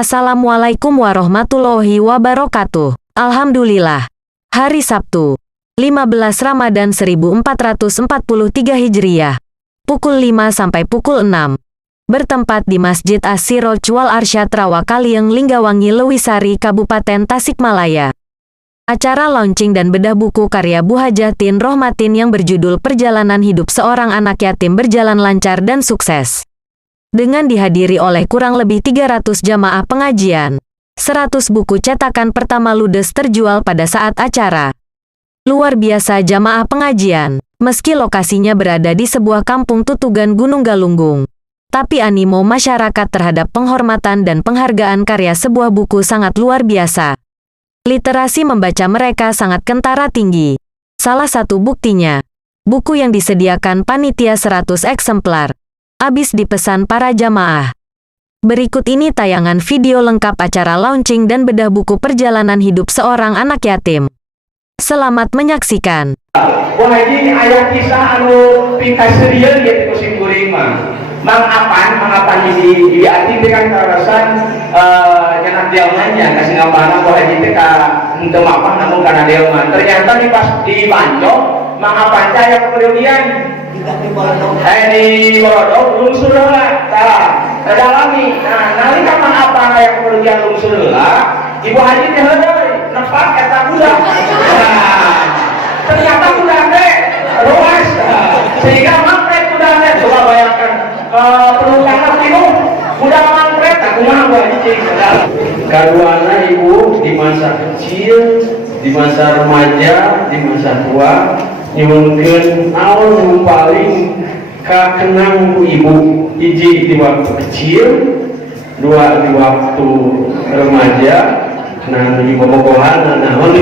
Assalamualaikum warahmatullahi wabarakatuh. Alhamdulillah. Hari Sabtu, 15 Ramadan 1443 Hijriah. Pukul 5 sampai pukul 6. Bertempat di Masjid As-Siroj Wal Arsyad Rawakalieng Linggawangi Lewisari Kabupaten Tasikmalaya. Acara launching dan bedah buku karya Bu Hajah Tien Rohmatin yang berjudul Perjalanan Hidup Seorang Anak Yatim berjalan lancar dan sukses. Dengan dihadiri oleh kurang lebih 300 jamaah pengajian, 100 buku cetakan pertama ludes terjual pada saat acara. Luar biasa jamaah pengajian, meski lokasinya berada di sebuah kampung tutugan Gunung Galunggung. Tapi animo masyarakat terhadap penghormatan dan penghargaan karya sebuah buku sangat luar biasa. Literasi membaca mereka sangat kentara tinggi. Salah satu buktinya, buku yang disediakan panitia 100 eksemplar. Habis dipesan para jamaah. Berikut ini tayangan video lengkap acara launching dan bedah buku Perjalanan Hidup Seorang Anak Yatim. Selamat menyaksikan. Wah ini ayat kisah anu pingkas serial ya musim kuring mah. Mangapan di arti dengan karasan nyenak delmanya kasih ngapana wah haji teh ka henteu mapan namun kana delman. Ternyata di Bancok mangapan caya kepedulian. Di Borodok lungsur heula tah dalami. Nah nalika mangapan aya kepedulian lungsur heula Ibu Haji teh heudeui nepak eta budak. Nah ternyata budak teh ruas sehingga mangkrek budak teh. Coba bayangkan pelukanna tilu budak mangkrek tah kumaha Bu Haji cing. Kaduana ibu di masa kecil, di masa remaja, di masa tua nyuwunkeun naon nu paling kakenang ku ibu. Hiji di waktu kecil, dua di waktu remaja, nah di bobogohan naon.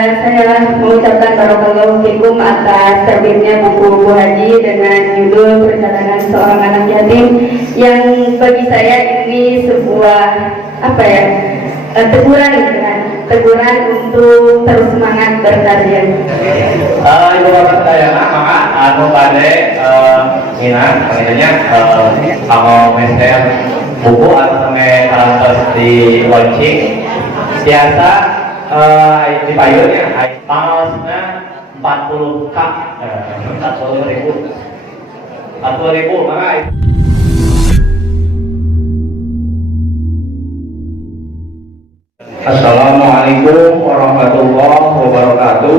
Saya mengucapkan barakallahu fikum atas terbitnya buku Bu Haji dengan judul Perjalanan Seorang Anak Yatim, yang bagi saya ini sebuah teguran untuk terus semangat berkarya. Ibu bapak saya maka anu kade minat pengennya kalau meser buku atau sampai kalantos di launching biasa di payunnya pangasnya 40K 40.000 maka. Assalamualaikum warahmatullahi wabarakatuh.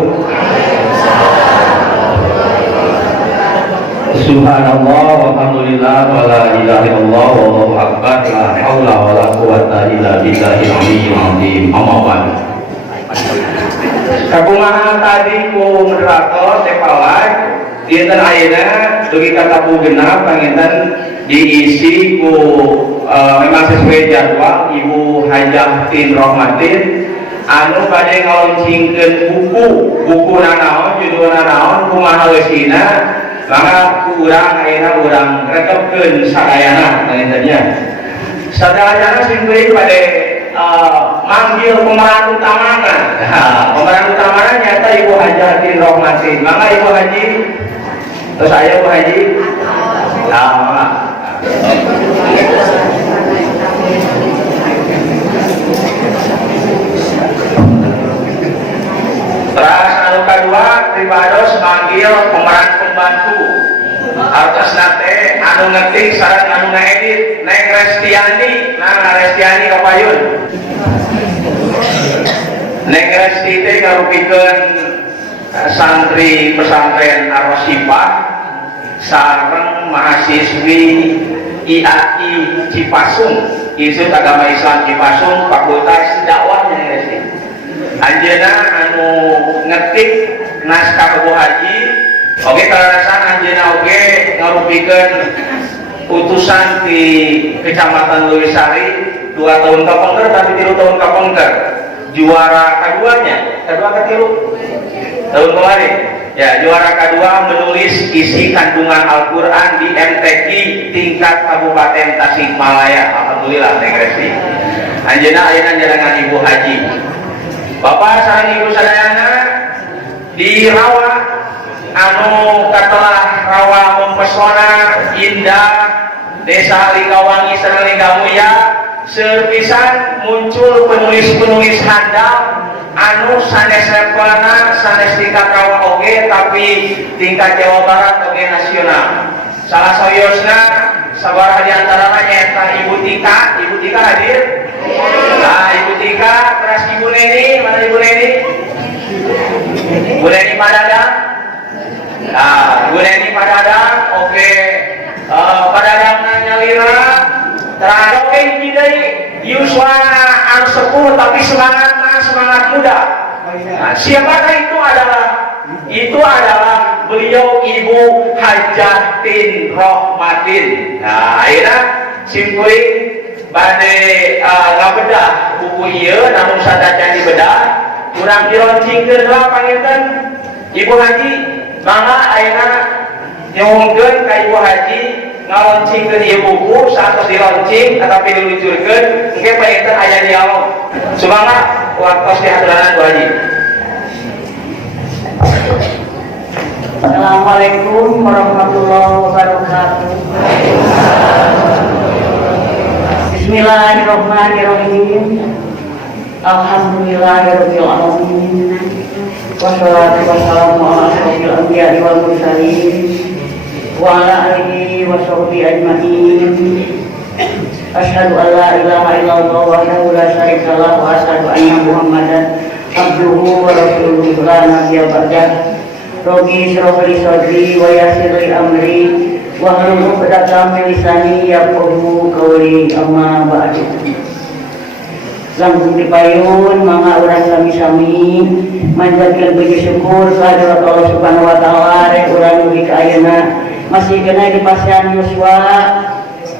Subhanallah walhamdulillah wala ilaha illallah wallahu akbar la haula wala quwata illa billahil aliyyil azim. Amma ba'd. Kakumaha tadi ku moderator teh pawai dinten ayeuna dugi ka tabu genap panginten diisi ku memang sesuai jadwal Ibu Hajah Tien Rohmatin anu bade ngalaunchingkeun buku nanaon judulna naon kumaha leusina maka urang ayeuna urang rekepkeun sadayana pangintennya. Sadayana simkuring bade manggil pemeran utamana. Pemeran utamana nyata Ibu Hajah Tien Rohmatin. Maka Ibu Haji terus aya Bu Haji sama terus anu kadua pribados manggil pemeran pembantu artos nate anu ngetik sareng anu ngaedit Neng Restiani. Nah Restiani kapayun Neng Resti teh ngarupikeun santri pesantren Ar-Rasyifah sareng mahasiswi IAI Cipasung, Institut Agama Islam Cipasung, Fakultas Dakwah Neng Resti. Anjeuna anu ngetik naskah Bu Haji oge kalarasan anjeuna oge ngarupikeun utusan di Kecamatan Lewisari 2 tahun kapengker tapi 3 tahun kapengker. Juara keduanya, kedua ketilu tahun kemarin ya, juara kedua menulis isi kandungan Al-Quran di MTQ tingkat Kabupaten Tasikmalaya. Alhamdulillah Neng Resti. Anjeuna ayeuna jalangan Ibu Haji. Bapak sareng Ibu sadayana di rawa anu katelah rawa mempesona, indah, Desa Linggawangi sareng Linggamuya sepisan muncul penulis-penulis handal anu sanes levelna sanes tingkat Rawa oge tapi tingkat Jawa Barat oge nasional. Salah sawiosna sabaraha di antarana nyaeta Ibu Tika hadir. Nah, Ibu Tika, terus Ibu Neni, mana Ibu Neni? Ibu Neni Padadang. Nah, Ibu Neni Padadang, oke. Padadang nyalira terhadap deui Yuswa anu sepuh tapi semangat muda. Nah, siapakah itu adalah? Itu adalah beliau Ibu Hajatin Rohmatin. Nah, akhirnya simkuring bade ngabedah buku ieu namun sadacan dibedah urang diloncingkeun heula panginten Ibu Haji mangga ayeuna nyuhunkeun ka Ibu Haji ngaloncingkeun ieu buku saat diloncing atapi diluncurkeun engke panginten aya dialog sumangga waktos dihaturanan Bu Haji. Assalamualaikum warahmatullahi wabarakatuh. Bismillahirrahmanirrahim. Alhamdulillahirabbil alamin. Wassalatu wassalamu ala asyrofil anbiya'i wal mursalin wa ala alihi wa sahbihi ajmain. Asyhadu an la ilaha illallah wahdahu la syarika lahu wa asyhadu anna Muhammadan abduhu wa rasuluhu la nabiyya ba'dah. Rogi syrahli sadri wa yassir li amri wahlul 'uqdatam min lisani yafqahu qawli amma ba'du. Langkung dipayun mangga urang sami-sami manjatkeun puji syukur kehadirat Allah Subhanahu wa taala rek urang dugi ka ayeuna masih kena di pasien Yuswa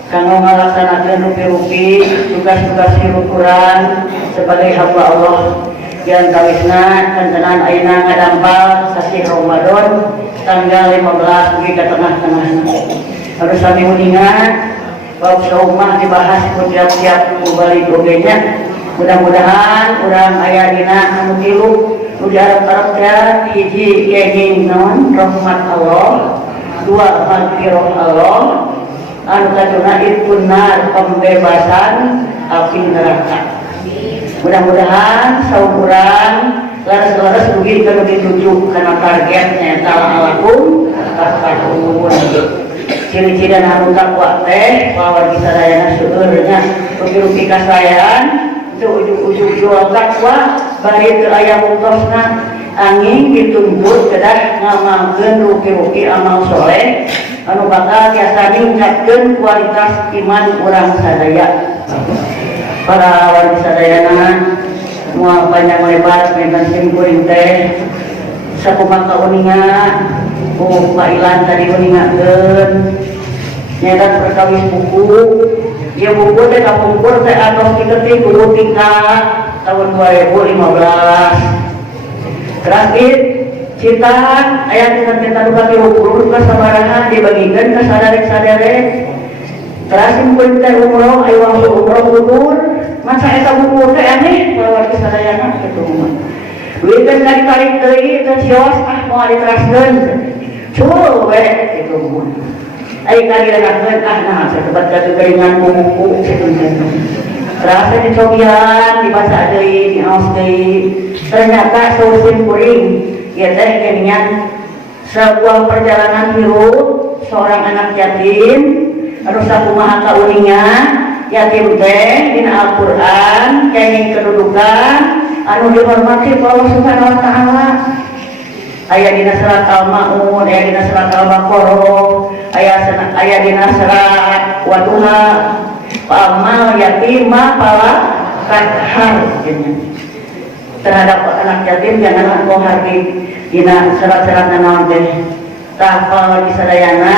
kanggo ngalaksanakeun rupi-rupi tugas-tugas hirup urang sebagai hamba Allah. Yang kawisna kentenan ayeuna ngadampal sasi Ramadan tanggal 15 dugi ka tengah-tengahna. Harus sami uningan bab saumah dibahas ku tiap-tiap balik ogenya. Mudah-mudahan urang aya dina anu tilu nu diarep-arep teh hiji kenging naon rahmat Allah, dua maghfirah Allah, anu kadua itpunar pembebasan api neraka. Mudah-mudahan saukurang laras-laras dugi kalau dituju karena targetnya ta'alakum takatun. Ciri-ciri anu takwa teh bahwa disadayana seueurnya rupi-rupi kasayan itu ujug-ujug jual takwa bari teu aya muntosna angin dituntut kedah ngamalkeun rupi-rupi amal soleh anu bakal tiasa ningkatkeun kualitas iman urang sadaya. Para wali sadayana mual panjang lebar pengen simkuring teh sakumaha kauningan Ilan tadi uningakeun nyedat perkawis buku ieu buku teh kapungkur teh atos diketik buku tingkat tahun 2015 terakhir cita aya cita-cita duka tilu ka sabaraha dibagikeun ka sadare-sadare terus simkuring teh umroh aya waktu umroh gugur masa eta buku teh aneh bahwa kesadayana kitu mah. Duitkeun kali-kali deui teh sios moal diteraskeun. Cul we kitu mah. Ai kali renahkeun nah satebat kageringan buku kitu teh. Terasa dicobian dibaca deui diaos deui. Ternyata sausim kuring ieu teh geuningan sebuah perjalanan hirup seorang anak yatim anu sakumaha kauningan yatim teh dina Al-Qur'an kenging kedudukan anu dihormati Allah Subhanahu wa taala. Aya dina surat Al-Maun, aya dina surat Al-Baqarah, aya dina surat Wadduha. Amal yatima pala kahar terhadap anak yatim jangan engkau hargi dina surat-surat naon teh. Tafal disadayana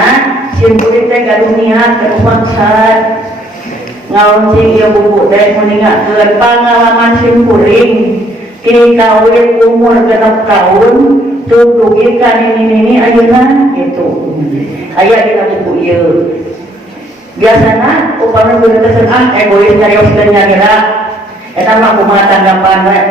simkuring teh gaduh niat gaduh maksud ngaloncing ieu buku teh meningakeun pangalaman simkuring ti kawin umur 6 tahun teu dugi ka nini-nini ayeuna kitu. Aya dina buku ieu. Biasana upami geus egois carioskeun nyagira eta mah kumaha tanggapan we.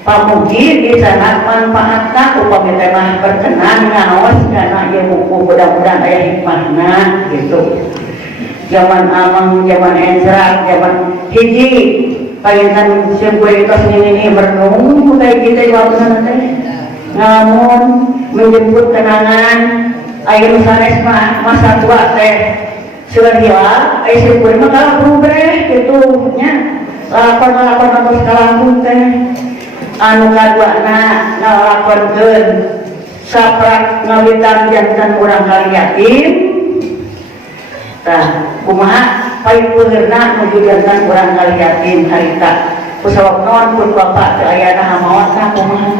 Pamugi di sana manfaatna upami teh mah berkenan ngaos kana ieu buku mudah-mudahan aya hikmahna gitu. zaman amang, zaman ensrak, zaman hiji palintan sempurna tos ini bernung kayak kita waktu nanti ngamun menjemput kenangan ayo sanes masa tua teh sudah hilang ayo sempurna kalah berubah gitu nya lakon terus kalangkung teh anu kaduana ngalakonkeun saprak ngawitan jantan urang kali yatim tah kumaha paling peurna nuju jantan urang kali yatim harita kusawab naon pun bapak teu aya hamaot tah kumaha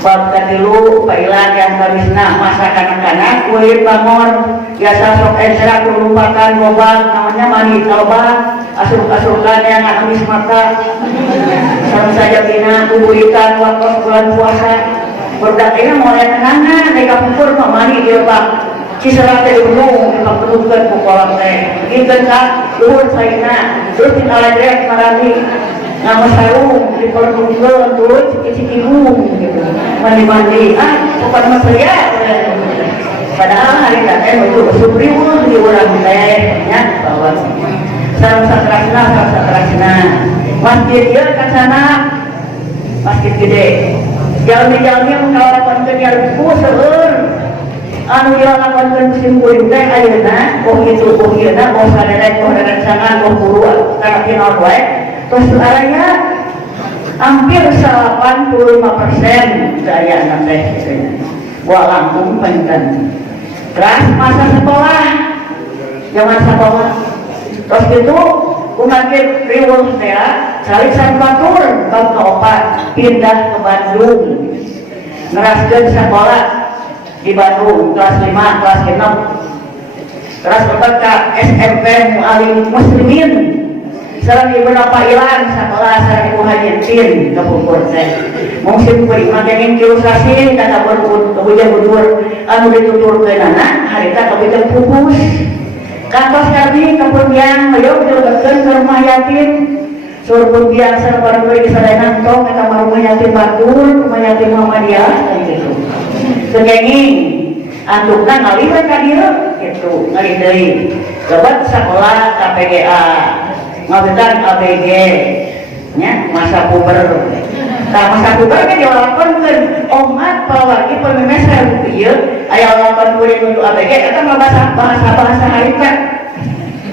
bab katilu pailah yang kamisna masa kanak-kanak kulit bangor biasa sok ensera lupakan gobak namanya mani kalbat asup-asupan yang ngamis mata sama saja bina kuburikan waktu bulan puasa berdak ini mulai kenangan mereka pupur pamani dia pak Ciserat teh gunung dipakeutkeun ku kolam teh dinten ka luhur saina terus dikalajrek marani nama sarung diperlukan terus cicing gitu mandi bukan masalah padahal hari tadi untuk supriwun di orang teh nya bahwa sarung satrasna masjid dia kan sana masjid gede jalmi-jalmi mengkalapankeun yarku seueur anu dilakukan musim kuring teh ayeuna oh itu oh ieuna oh saderek oh rerencangan oh buru kana kinor wae terus aranya hampir 85% daya anak teh gua Lampung panten terus masa sekolah zaman sekolah terus gitu kumaha riweuh teh cari batur bab kaopat pindah ke Bandung neraskeun sekolah di Bandung kelas 5 kelas 6 terus lepas ke SMP Mu'alim Muslimin sareng ibu napa ilang sekolah sareng ibu hajitin ke pupur teh musim kuring makengin ilustrasi kata kebujan budur anu dituturkeun anak harita kebujan pupus kantos kami kemudian ayo dilebetkeun ke rumah yatim suruh pembiang sareng baru di sadenan tong kata rumah yatim batur rumah yatim Muhammadiyah gitu kenging antukna ngaliwat ka dieu kitu ngali deui lebat sakola KPGA ngawetan ABG nya masa puber tah masa puber ge dilakonkeun omat pawargi pememesa ieu aya lawan kuring nuju ABG eta mah bahasa harita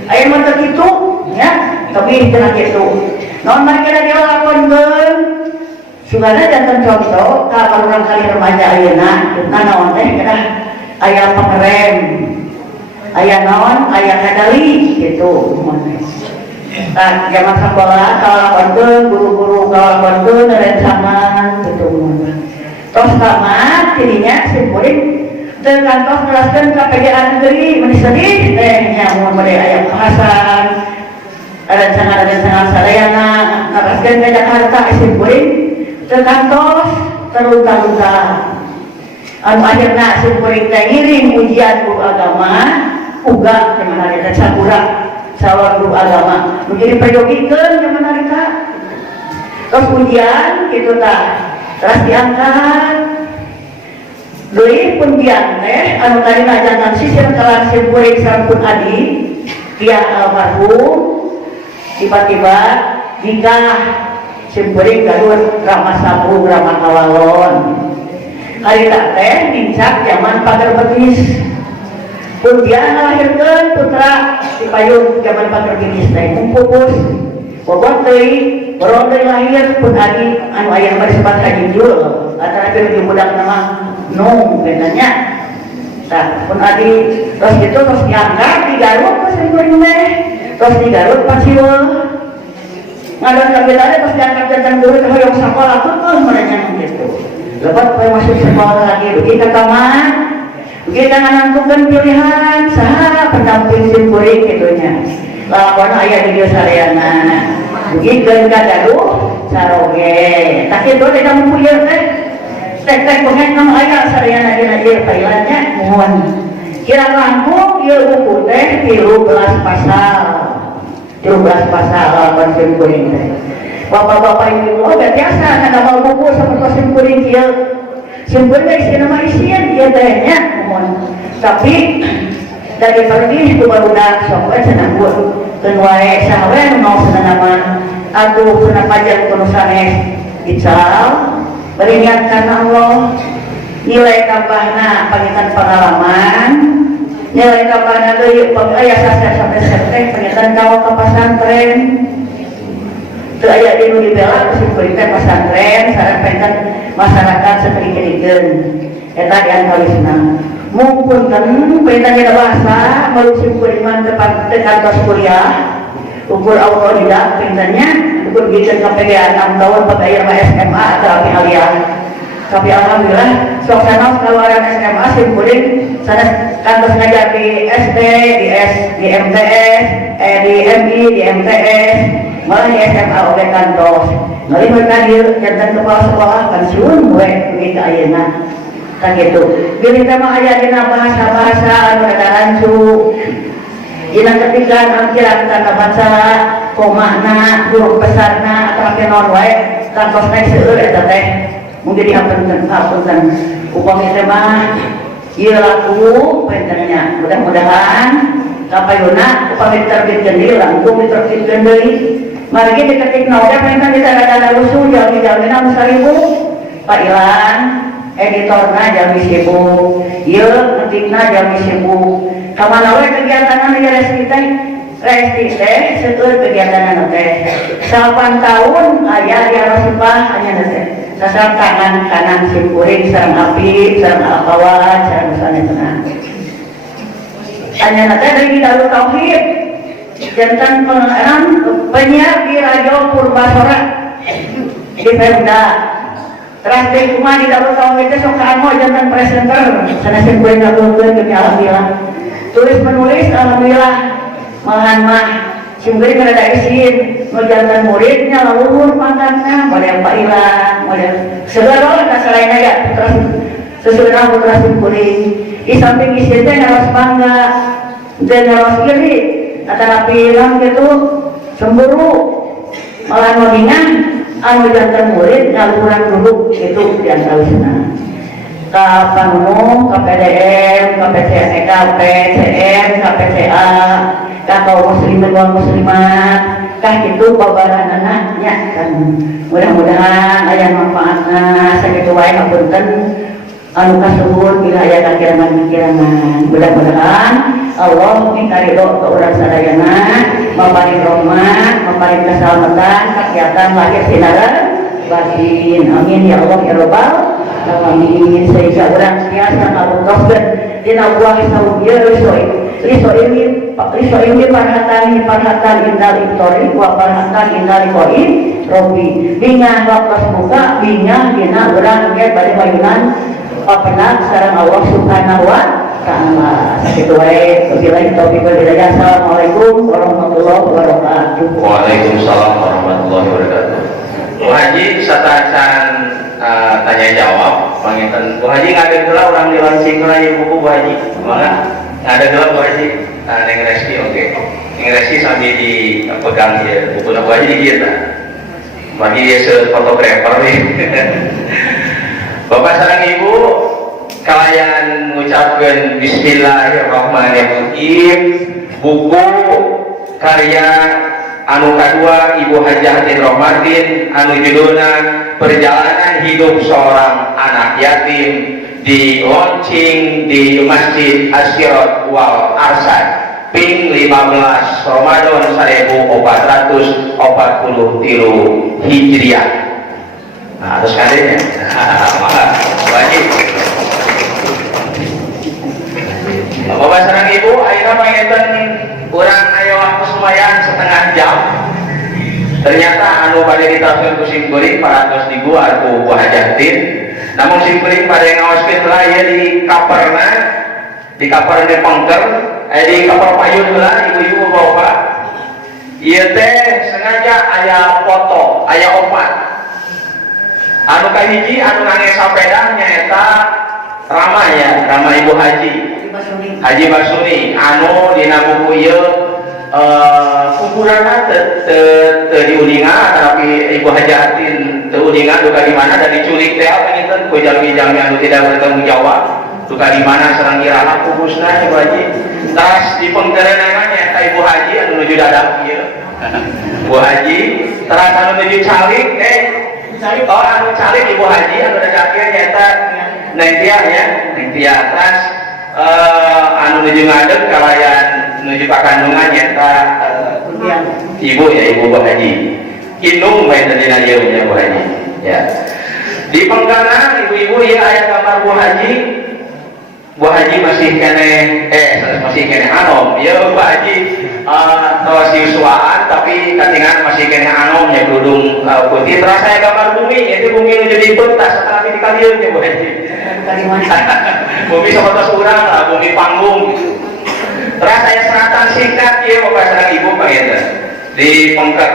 aya mah teu kitu nya tapi cenah kitu naon mah kira dilakonkeun sugana jantan contoh ka urang kali remaja ayeuna kita naon teh kedah aya pengerem aya naon aya kadali gitu tah zaman sekolah kalakonkeun guru-guru kalakonkeun rencangan gitu tos tamat tidinya simpuring teu kantos neraskeun KPGA negeri mun sedih teh nya mun bade aya bahasan rencangan sadayana neraskeun ka Jakarta simpuring terkantos terluka-luka anu akhirna simpuring teh ngiring ujian guru agama uga zaman harita sakura sawan guru agama menjadi pejogikeun zaman harita terus ujian gitu tah terus diangkat deui pundian teh anu tarina jantan sisir kalan simpuring sampun adi dia almarhum tiba-tiba nikah simpuring gaduh ramah sabu ramah kawalon harita teh nincak zaman pagar betis pun dia ngalahirkeun putra dipayun zaman pagar betis teh pupus bobot deui boron deui lahir pun adi anu aya mah disebut Haji Jul antara keur budak nama Nung benanya tah pun adi terus gitu terus diangkat di Garut pas simpuring teh terus di Garut pas sieuh ngadon kabelana terus diangkat jantan guru teh hoyong sakola tuh mereka gitu lepas poe masuk sekolah lagi begitu tamat begitu nganantukeun pilihan saha pendamping simpuring kitunya lakona aya di dieu sareana begitu ka gaduh saroge tak kitu teh kamu punya teh tek pengen nama aya sareana dina ieu pailannya mohon kira Lampung ieu buku teh 13 pasal 13 pasal lawan simpuring teh bapak-bapak ibu oh biasa kada mau buku sapertos simpuring kieu simpuring geus isi nama isian ieu teh nya mohon tapi dari pergi ku barudak sok we cenah ku keun wae saha we nu mau senanaman atuh cenah pajak kudu sanes dical beringat karena Allah nilai tambahna pangitan pengalaman nilai tambahna deui aya sampai pangitan kawal ka pasantren teu aya di nu dibela kusimpulikeun pasantren sareng pangitan masyarakat satrikirikeun eta diantawisna mungkunkeun pangitan aya bahasa malusim kuliman tepat kantos kuliah ukur autodidak pangitannya ukur bikin KPG 6 tahun pegawai SMA atau aliyah tapi alhamdulillah suasana keluaran SMA simpuling sana kantor ngajar di SD, di MTS, di MI, di MTS malah di SMA oke kantor ngali berkadir jantan kepala sekolah pensiun gue begitu ayeuna kan gitu bila kita aya dina bahasa-bahasa anu rada rancu dina ketigaan angkiran kata baca komana huruf besarna atau non wae kantos naik seueur eta teh mungkin dihapunten upami teh mah ieu laku pentennya mudah-mudahan kapayuna upami diterbitkeun deui langkung diterbitkeun deui mari diketik naoda penten ditanda-tanda lusuh jalmi-jalmina anu 1000 Pak Ilan editorna jalmi 1000 ieu ngetikna jalmi 1000 kamana we kegiatan anu resti teh seueur kegiatan teh 8 tahun aya di Arosipah anya teh sasar kanan simpuring sareng api sareng alkawan sareng sanesna anya teh dari Darul Tauhid jantan penyiar di radio Purbasora di Pemda terus di rumah di Darul Tauhid teh sok anu jantan presenter sanes simpuring ngabulkeun ke alhamdulillah tulis menulis alhamdulillah malahan mah simpuring kada izin nu jantan muridnya laluhur pangkatna model Pak Ilan model segala kasalain aya terus sesudah putra simpuring di samping izin teh ngaros bangga dan ngaros iri antara pilang gitu cemburu malah modingan anu jantan murid ngaluhuran dulu itu diantawisna ka Panunu, ka PDM, ka PCM, KPCA, ka kaum muslimin wal muslimat, kah gitu babaranana nya kan. Mudah-mudahan aya manfaatna sakitu wae ngapunten anu kasuhun bila aya kakirangan-kirangan. Mudah-mudahan Allah minta ridho ka urang sadayana, maparing rahmat, maparing keselamatan, kesehatan lahir sinaran batin. Amin ya Allah ya Rabbal alamin. Sehingga urang tiasa ngabukoskeun dina buah saudieu riso ini parhatan indal iftori wa parhatan indal koi robi bingah waktu buka bingah dina urang ge bade mayunan papenak sareng Allah subhanahu wa ta'ala. Sakitu wae wabillahi taufiq wal hidayah. Assalamualaikum warahmatullahi wabarakatuh. Waalaikumsalam warahmatullahi wabarakatuh. Bu Haji satacan tanya jawab panginten Bu Haji ngade heula urang dilansing heula ieu buku Bu Haji mangga ngade heula Bu Haji Neng Reski oke Neng Reski sambil dipegang ieu buku Bu Haji di dieu tah bagi dia fotografer nih Bapak sareng Ibu kalian mengucapkan Bismillahirrahmanirrahim buku karya anu kedua Ibu Hajah Hatin Rohmatin anu judulna Perjalanan Hidup Seorang Anak Yatim di launching di Masjid Asyirat wal Arsad ping 15 Ramadan 1443 Hijriah. Nah, terus kadenya wajib Bapak sareng Ibu ayeuna panginten urang aya waktu lumayan setengah jam ternyata anu pada ditafsir ku simkuring 400 dibuat ku Bu Hajatin namun simkuring pada ngawaskeun heula ieu di kaperna di kaper di pangker di kaper payun heula ibu-ibu bapak ieu teh sengaja aya foto aya opat anu kahiji anu ngangge sapeda nyaeta Rama ya Rama Ibu Haji Haji Basuni anu dina buku ieu ukuranna teu diuningan tapi Ibu Hajatin teu uningan duka di mana dan diculik teh apa nginten ku jalmi-jalmi anu tidak bertanggung jawab tukar di mana serang iraha kubusna Ibu Haji. Tas di penggerenangannya Ibu Haji anu nuju dadak ieu. Ibu Haji terus anu nuju calik anu calik Ibu Haji anu dadak ieu nyaeta Neng Tia ya, Neng Tia atas anu nuju ngadeg kalayan nuju pakandungan nyaeta Ibu ya Ibu Haji. Kinung bae tadina ieu nya Bu Haji. Ya. Di penggana ibu-ibu ya aya gambar Bu Haji. Bu Haji masih kene anom. Ya Bu Haji tos yusuaan tapi katingan masih kene anom nya kerudung putih. Terus aya gambar bumi, itu bumi nu jadi pentas tapi di kalieu nya Bu Haji. Bumi sabotos urang lah, bumi panggung. Terus aya seratan singkat ieu Bapak sareng Ibu pangeunteun di Pengker.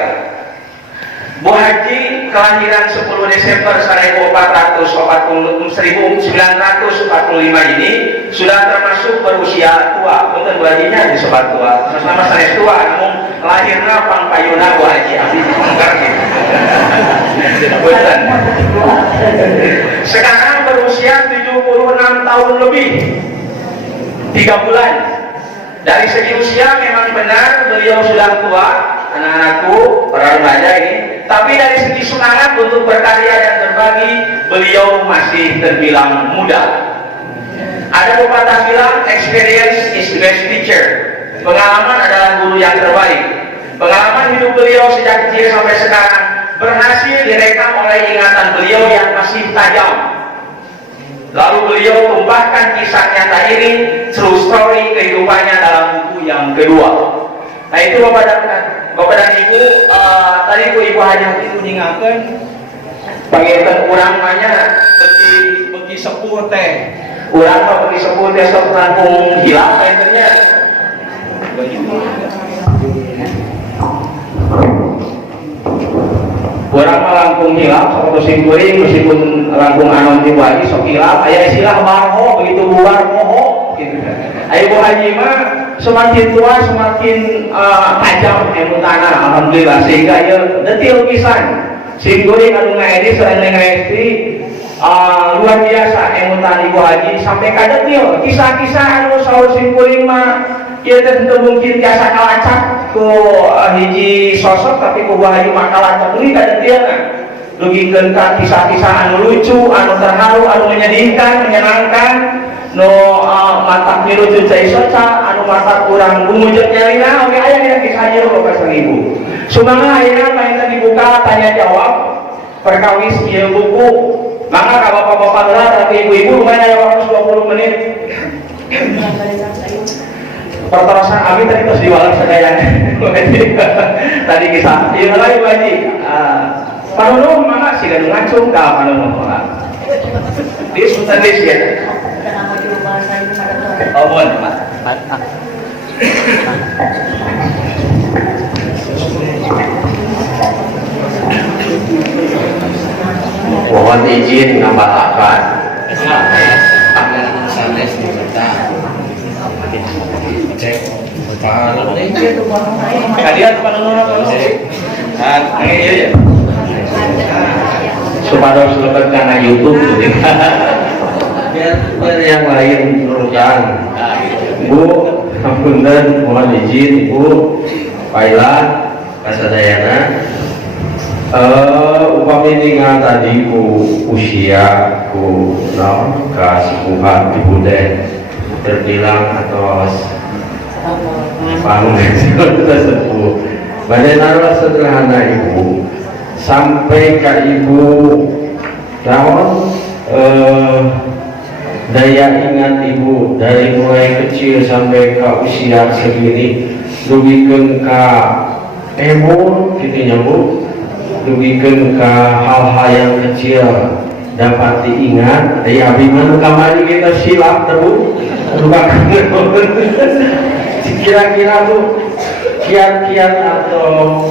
Bu Haji kelahiran 10 Desember 1945 ini sudah termasuk berusia tua. Punten Bu Hajinya di sobat tua. Sama sanes tua namun lahirna pangpayuna Bu Haji abdi di Pengker gitu. Punten. Sekarang berusia 76 tahun lebih 3 bulan. Dari segi usia memang benar beliau sudah tua, anak-anakku, para remaja ini. Tapi dari segi semangat untuk berkarya dan berbagi, beliau masih terbilang muda. Ada pepatah bilang, experience is the best teacher. Pengalaman adalah guru yang terbaik. Pengalaman hidup beliau sejak kecil sampai sekarang berhasil direkam oleh ingatan beliau yang masih tajam. Lalu beliau tumpahkan kisah nyata ini, true story kehidupannya dalam buku yang kedua. Nah itu Bapak dan Ibu, tadi Ibu Haji itu ningakeun panggilkeun urang manya beki sepuh teh. Urang mah beki sepuh teh sok langkung hilap enya. Urang mah langkung hilap sok musim kuring meskipun langkung anon Ibu Haji sok hilap aya istilah barho begitu bubar moho gitu. Ibu Haji mah semakin tua semakin tajam emutana alhamdulillah sehingga ya detil pisan sing kuring anu ngaedi sareng ngaesti luar biasa emutan Ibu Haji sampai ka detil kisah-kisah anu saur sing kuring mah ieu teh teu mungkin biasa kalacak ku hiji sosok tapi ku Bu Haji mah kalacak deui ka detilna dugikeun ka kisah-kisah anu lucu anu terharu anu menyedihkan menyenangkan no matak milu cucai soca anu matak kurang bumujud nyarina oke aya dina kisah ieu Bapak sareng Ibu. Sumangga ayeuna painten dibuka tanya jawab perkawis ieu buku. Maka ka bapak-bapak heula atau ibu-ibu lumayan aya waktu 20 menit. Pertorosan abi tadi terus diwales sadayana. Tadi kisah ieu heula Ibu Haji. Panunuh mangga siga ngacung ka panunuh heula. Disebutkan ya. Oh, boleh, Pak. Mohon izin ngambalakan. Kalian panununa supados lebet kana YouTube biar yang lain meneruskan. Bu, ampunten mohon izin Bu Paila kasadayana upami ningal tadi ku usia ku kasepuhan Ibu teh terbilang atau bangun tersebut badai naruh sederhana Ibu sampai ke Ibu naon daya ingat Ibu dari mulai kecil sampai ke usia segini dugikeun ka emo kitu Bu dugikeun ka hal-hal yang kecil dapat diingat aya abdi mah kamari kita silap Bu kira-kira tuh kiat-kiat atau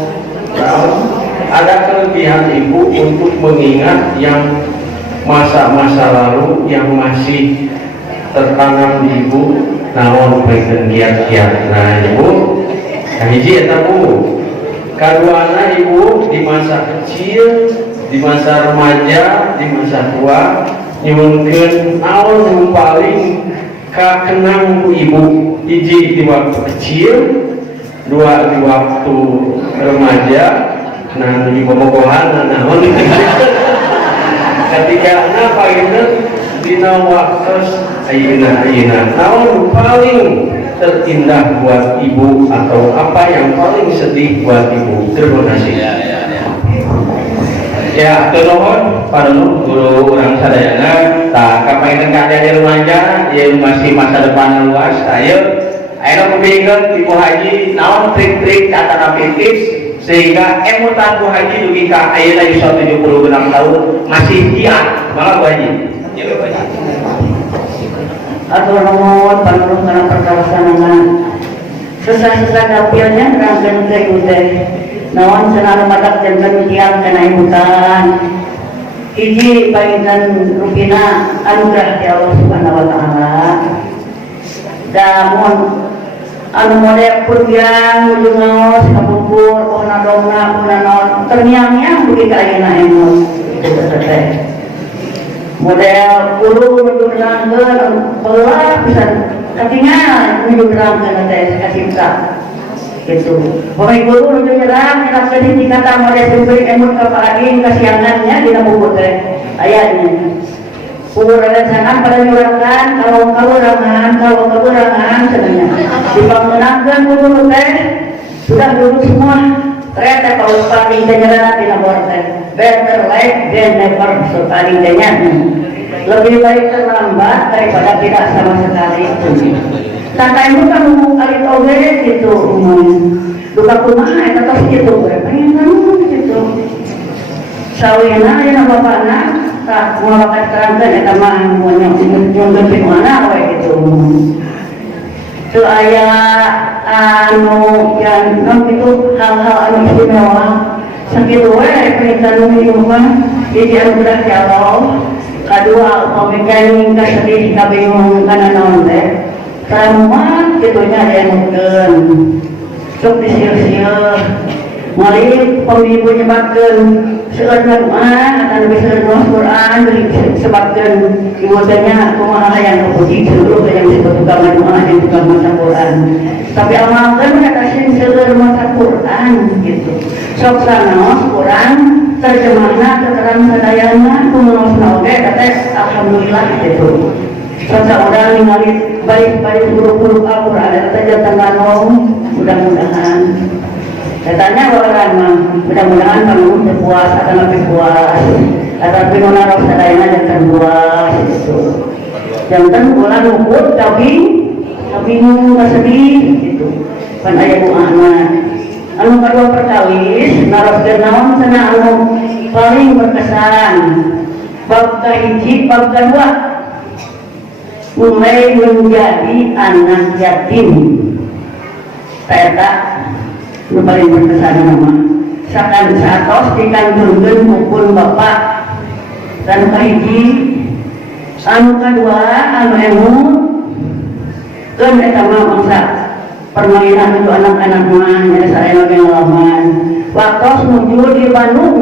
ada kelebihan Ibu untuk mengingat yang masa-masa lalu yang masih tertanam di Ibu naon baik kiat-kiat nah Ibu hiji eta Bu kaduana Ibu di masa kecil di masa remaja di masa tua nyuwunkeun naon nu paling kakenang ku ibu, hiji di waktu kecil, dua di waktu remaja, nah di bobogohan naon ketika paling dina waktu ayeuna naon nu paling terindah buat ibu atau apa yang paling sedih buat ibu. Terima kasih. Ya, nuhun para guru urang sadayana tah kapaenan kaadaan remaja yang masih masa depan luas ayo ayeuna pemikeun Ibu Haji naon trik-trik atau tips sehingga emutan Bu Haji dugi ka ayeuna di 76 tahun masih giat. Mangga Bu Haji. Ya Bu Haji. Atur nuhun panulung kana perkarasanana. Susah-susah dapilnya rangkeun teh teh. Naon cenah matak janten tiang kana ibutan. Hiji baginten rupina anugerah ti Allah Subhanahu wa taala. Damun anu model purbiang ujung ngaos kapupur pohon dongna pohon naon terniang-niang dugi ka ayeuna emot. Itu teh. Model guru nuju nerangkeun beulah pisan katingal nuju nerangkeun teh kasipta. Gitu. Pokoknya guru nuju nyerang hiji kata model sumber emut ka Pak Adin kasiangannya dina buku teh ayatnya. Pura sana pada nyurangkan kalau kaburangan sebenarnya dibangunkan guru teh sudah dulu semua ternyata kalau paling nyerang dina bor teh better late than never. So paling lebih baik terlambat daripada tidak sama sekali. Tata ibu kan ngomong kali toge gitu duka kumaha eta tos kitu pengen gitu sawina aya bapana tak moal bakat terangkeun eta mah mun nyongkeun mana we gitu teu aya anu yang non itu hal-hal anu istimewa sakitu we pengen minum mah jadi anugerah ti Allah kadua pamikain kasedih kabingung kana naon teh ramuan gitunya ada yang mungkin sok disiur-siur mali pemibu nyebabkan seorang akan lebih sering Quran sebabkan ibunya kumaha yang kepuji seluruh yang disebut tukang doa yang tukang maca Quran tapi amalkan mengatasi seluruh maca Quran gitu sok sanaos Quran terjemahna keterangan sadayana kumaha oge kata alhamdulillah gitu seorang ningali baik-baik guru-guru Al-Quran ada saja tanggalong mudah-mudahan katanya orang mah mudah-mudahan kamu puas akan lebih puas tapi nona roh sadayana jangan puas gitu jangan ulang ukur tapi nggak sedih gitu kan ayah bu anak anu kedua perkawis naros kenaon sana anu paling berkesan bab kahiji bab kedua mulai menjadi anak yatim tak nu paling berkesan nama sakan satos dikandungkeun hukum bapak dan kahiji anu kadua anu emut keun eta mah mangsa permainan itu anak-anak mah nya saya lagi ngalaman waktu nuju di Bandung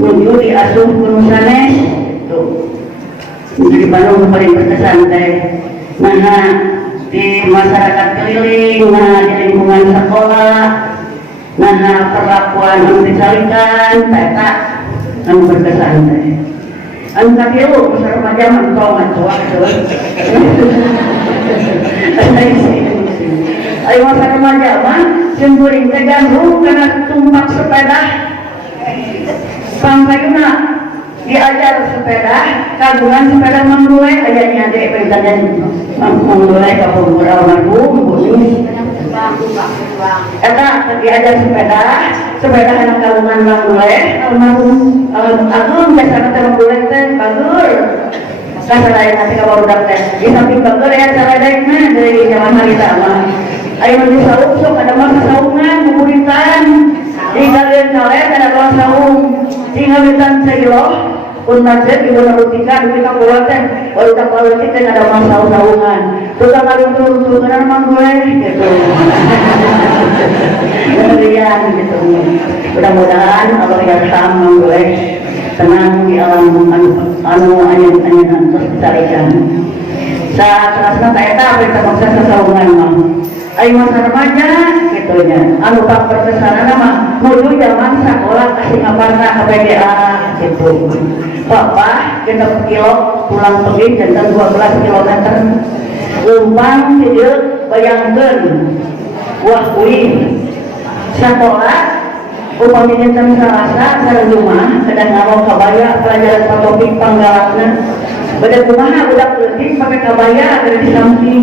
nuju di asuh Gunung Sanes tuh di Bandung paling berkesan teh nah di masyarakat keliling nah di lingkungan sekolah nah perlakuan anu disalikan eta anu berkesan teh anu katilu masa remaja mentong atuh ayo masa remaja mah cemburing teh gandrung kana tumpak sepeda pangkayuna diajar sepeda kagungan sepeda manggulai ayahnya dek penjajan manggulai kapur almarhum bunyi eta diajar sepeda anak kagungan manggulai almarhum agung biasana teh manggulai teh bagur kasaraya nanti ka barudak teh di samping bagur ya saradekna dari zaman harita mah ayo menuju saung sok ada mah saungan buburitan di kalian kalet ada kelas saung di ngawitan sayuloh pun najet ibu narutika demi kapulan teh baru tak kalau kita ada masalah saungan tukang kali turun kenal manggulai gitu kemudian gitu mudah-mudahan Allah yarham manggulai tenang di alam anyan terus dicarikan saat rasanya tak eta mereka maksa sesaungan mah ayo masa remaja gitunya anu pak berkesana nama menuju zaman sekolah kasih ngaparna KPGA gitu bapak kita kilo pulang pergi jantan 12 kilometer umpang tidak bayangkan buah kuih sekolah upamanya jam Selasa sareng Jumat kadang ngawal kabaya pelajaran topik panggalakna beda kumaha budak leutik pake kabaya ada di samping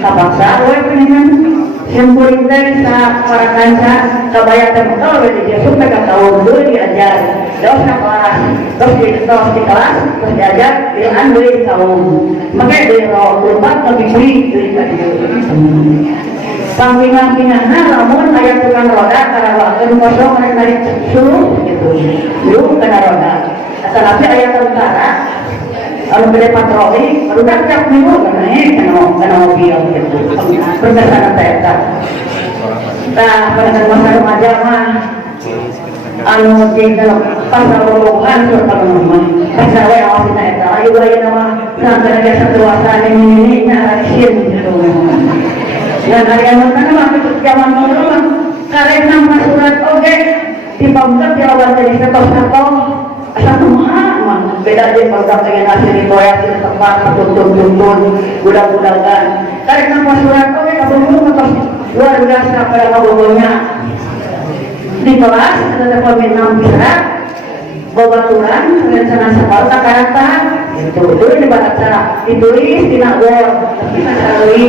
kapaksa we penengan simpuling teh sa para kanca kabaya teh motor we dia suka ka tahu dulu diajar terus ka kelas terus di kelas terus diajar bilang deui kaum make deui ro urmat lebih beli deui ka dieu pangpingan-pinganna lamun aya tukang roda karawakeun kosong rek narik suruh gitu yuk kana roda asalapi aya tentara anu gede patroli rudak tiap minggu kana mobil gitu berdasarkan eta nah pada masa remaja mah anu tinggal pasal robohan sur kalau mah pasal we awasina eta ayo aya nama santana biasa dewasa ini nya rasin gitu dan hari yang mana waktu zaman dulu mah karek nama surat oge dipamkat di lawan jadi satu asal mah beda aja kalau dengan hasil riwayat di tempat tuntun budak-budakan karek nama surat oge kabulung terus luar biasa pada kabulungnya di kelas ada pembinaan bisa babaturan rencana sekolah takarata itu dulu di baca ditulis tidak word kita cari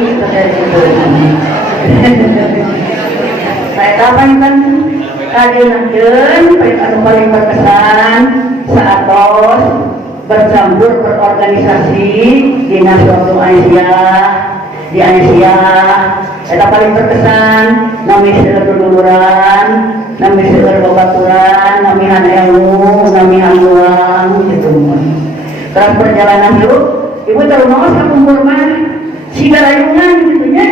saya kapan kan kajian anu paling berkesan saat tos bercampur berorganisasi di Nasional Aisyah di Aisyah kita paling berkesan nami seduluran nami babaturan nami ilmu nami luang gitu terus perjalanan hidup ibu tahu mau kumpul mah siga rayungan gitu nya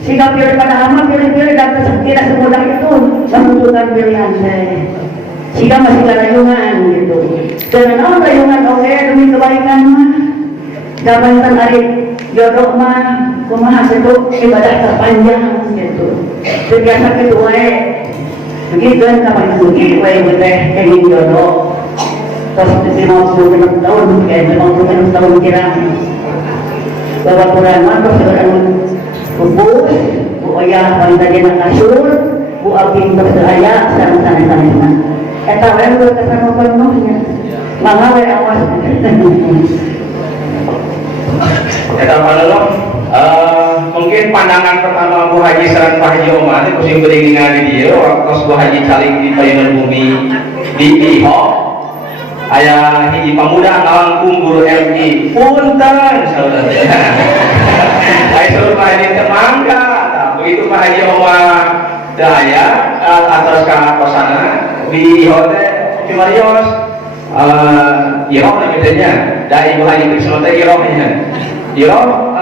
siga pilih pada hama pilih-pilih dan tidak semudah itu menentukan pilihan saya siga masih rayungan gitu dengan rayungan oke demi kebaikan mah gabantan hari jodoh mah kumaha itu ibadah terpanjang gitu biasa gitu we begitu kan kapan begitu we teh ingin jodoh terus di 56 tahun kayak 56 tahun kira bahwa Quran mah terus orang kubus bu oyah paling tadi nak kasur bu abing berseraya sana eta we udah kesana penuhnya mangga we awas Eta panelok mungkin pandangan pertama Bu Haji sareng Pak Haji Omar itu kusi beuring ningali dieu waktu Bu Haji saling di payunan bumi di Iho aya hiji pamuda ngalangkung guru MI punten saudara aya suruh Pak Haji teh mangga begitu Pak Haji Omar daya atas ka kosana di Iho teh Cimarios Iroh namanya dari Ibu Haji Krisno teh Irohnya Iroh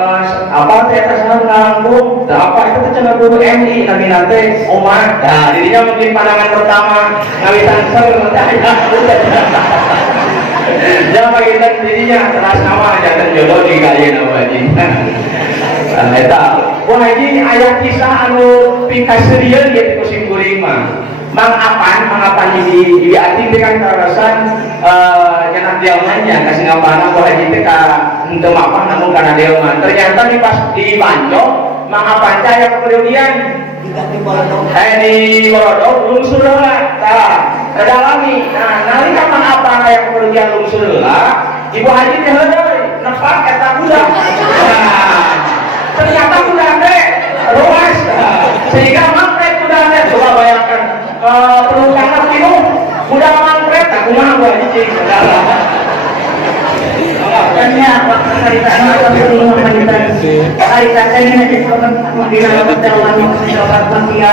apa teh atas nganggung apa itu teh cenah guru MI nami nate Omar nah dirinya mungkin pandangan pertama ngawitan ser jangan pagitan dirinya teras nama jangan jodoh di kaya nama Haji eta Bu Haji aya kisah anu pikaseurieun gitu kusim kuring mah mangapan di ating dengan karasan nyenak delmannya kasih ngapana Bu Haji teh ka henteu mapan namun kana delman ternyata di pas di Banjok mangapan aya kemudian di Borodok lungsur heula tah redalami nah nalika mangapan aya kemudian lungsur heula Ibu Haji teh heudeui nepak eta budak ternyata budak teh ruas sehingga mangkret budak teh coba bayangkan pelukangan itu udah mangkret aku mah gua cicing katanya waktu cerita atau sering memberikan cerita ini nanti kalau di dalam pertemuan yang menjawab makia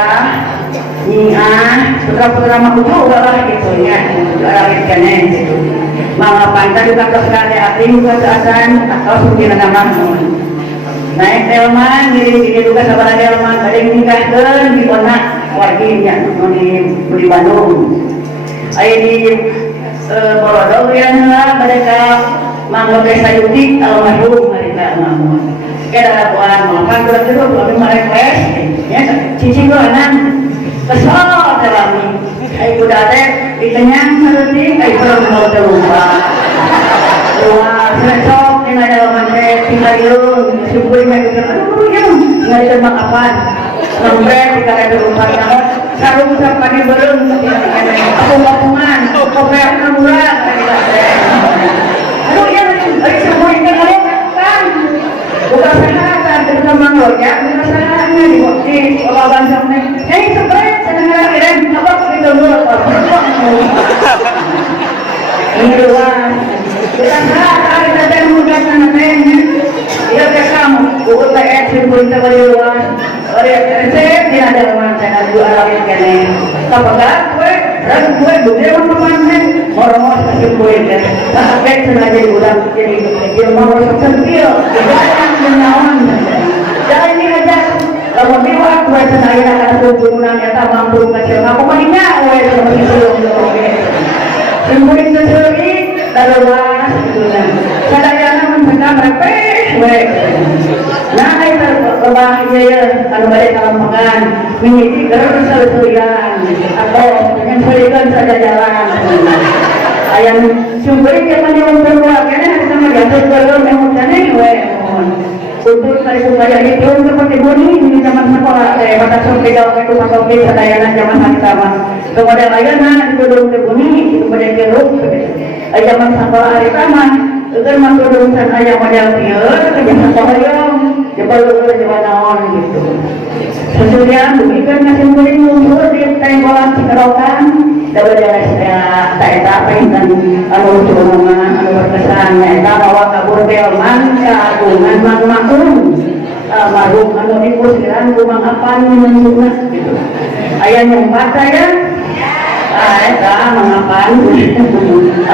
putra-putra makhluk juga lah gitu ya orang ikannya gitu mangapan tadi juga sekali ating keseasan atau mungkin nama naik delman diri juga sabar delman ada yang nikahkan di kota warginya di Bandung ayo di borodong yang mereka mangga sayuti almarhum mereka namun kira buat makan berjeruk kami mereka ya cici anak kesal dalam ibu dade dikenyang seruti belum mau terlupa wah seresok di dalam tinggal yun syukur mereka aduh yang nggak ada makapan sampai tidak ada rumah sarung sampai belum aku papungan koper murah aduh ya ayo semua ini kan bukan kesehatan kita manglo ya kesehatannya di bukti olahan sampai sebenarnya senang keren apa aku ditunggu ini doang kita sehat kita dan mudah sangatnya ya kamu buat saya simpul kita berdua resep tidak ada manfaat dua orang kene apakah gue gue teman-teman orang-orang kasih gue kan pakai sengaja diulang jadi dia mau sempil menawan dan ini aja kalau dia gue sengaja akan hubungan yang tak mampu kecil aku maninya gue seperti belum simpulin sendiri terluas sadayana mencegah mereka nah itu bahaya kalau balik dalam pekan mengisi gerus selesaian atau dengan berikan saja jalan ayam sumberin zaman yang berdua karena sama jatuh belum yang hujannya untuk supaya itu seperti bunyi di zaman sekolah mata sumber itu masuk di sadayana zaman hari sama kemudian ayana itu belum bunyi itu pada keruk zaman sekolah hari sama itu masuk urusan ayam model tiur kerja sekolah yang jebal jebal naon gitu sesudah bukan ngasih kuring mundur di tenggolan cikerokan dapat ya tak apa yang anu cuma anu berkesan ya bawa kabur delman keagungan makmum marhum anu dipusiran rumah apaan menunjukna gitu ayah nyempat saya eta mengapan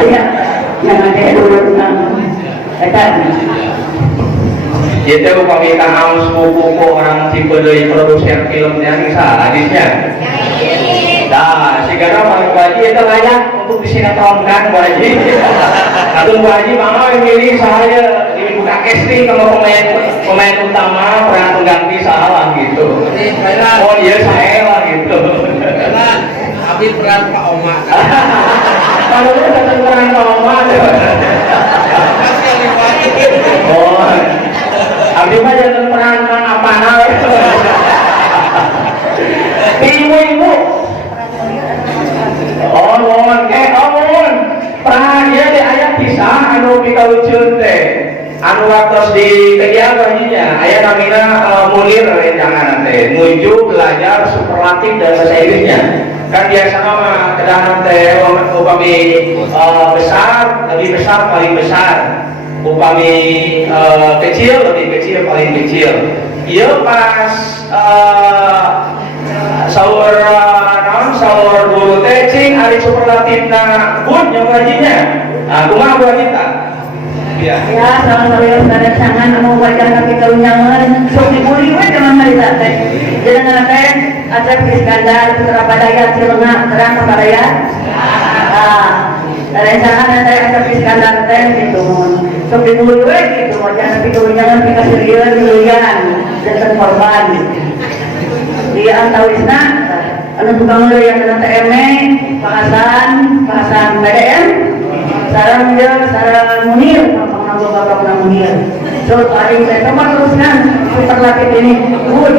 ayah yang ada dulu eta itu upami kang sepupu orang Cipedeui produser filmnya bisa hadisnya nah sigana Pak Haji itu layak untuk disinetronkan Bu Haji atau Bu Haji mama yang milih saya dibuka casting kalau pemain utama peran pengganti salah gitu oh iya saya lah gitu Abi peran Pak Oma kalau itu datang peran Pak Oma oh Abdi mah jangan peran apa ibu-ibu mohon peran dia di ayat pisah anu pikalucun teh anu waktu di kegiatan baginya ayat namina Munir jangan teh nuju belajar superlatif dan bahasa Inggrisnya kan biasanya mah kedahan teh upami besar lebih besar paling besar upami kecil lebih kecil paling kecil iya pas sahur sahur guru teh cing ari superlatifna good yang ngajinya kumaha Bu Haji tah ya sama-sama sadar sangan anu wajar kaki kalunyangan sok diburi we dengan harita teh jenengan teh Asep Iskandar Putra Padaya Cilengah terang Padaya rencana teh Asep Iskandar teh gitu sok diburi we gitu wajar kaki kalunyangan pika serius dilian jangan korban dia antawisna anu tukang yang kena TM Pak Hasan BDM sarang dia sarang Munir bapak Munir so paling saya teman teruskan superlatif ini good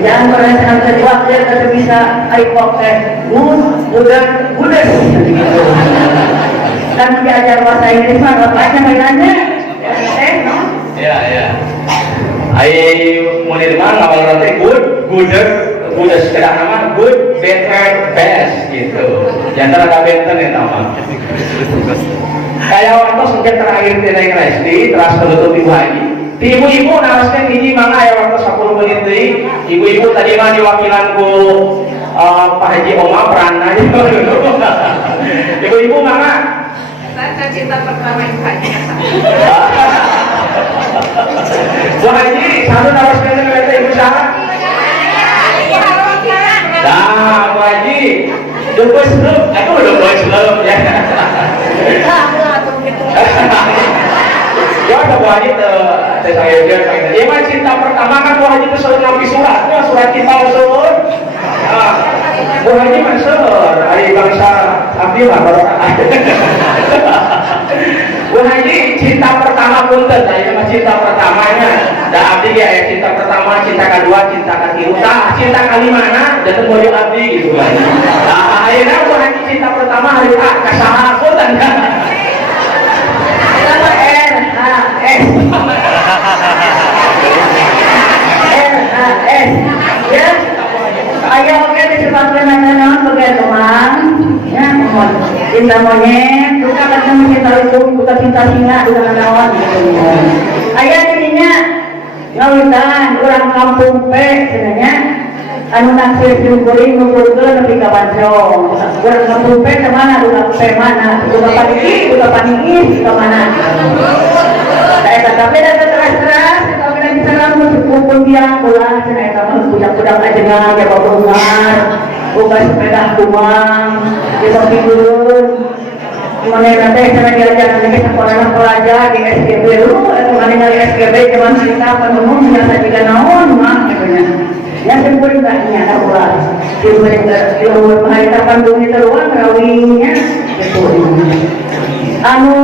jangan merasakan terjawab dia tidak bisa iPod good budas dan diajar bahasa Inggris mah bapaknya mainannya ya Munir mah ngawal nanti good sekedar nama good, better, best gitu. Jangan ada benten ya nama. Kayak waktu sejak terakhir tidak Resti, terus menutup Ibu Haji. Di ibu-ibu naraskan hiji mana ya waktu 10 menit deui. Ibu-ibu tadi mah diwakilanku Pak Haji Oma peranna gitu. Ibu-ibu mana? Saya cinta pertama Ibu Haji. Bu Haji, satu naraskan kata Ibu Sarah. Nah, Bu Haji, Dubes love, aduh dubes love ya. Ya ada Bu Haji saya dia kayak dia mah cinta pertama kan Bu Haji itu selalu nabi suratnya surat cinta usul. Bu Haji mah seueur ari bangsa abdi lah barokah. Bu Haji cinta pertama punten saya mah cinta pertamanya. Da abdi ya cinta pertama, cinta kedua, cinta ketiga, cinta kalimana dan boyo abdi gitu kan. Nah, ayeuna Bu Haji cinta pertama hari ka saha punten. Sama RHS ya ayo oke disebutkan naon bagian teman ya mohon cinta monyet bukan kata cinta itu bukan cinta singa bukan naon ayah dirinya ngawitan orang kampung pe sebenarnya anu naksir syukurin ngumpulkeun nepi ka Bandung urang kampung pe teh mana urang pe mana buka paniki buka paniki ka mana saya kata beda terus-terus kalau kita bisa langsung cukup biang ulah saya kata mah budak-budak aja ya babongar buka sepeda kumang kita tidur mana nanti saya diajar nanti sekolah pelajar di SGB dulu kemarin dari SGB zaman kita penuh biasa juga naon mah katanya ya sempurna enggaknya ada ulah di umur mahita Bandung itu luar rawingnya itu anu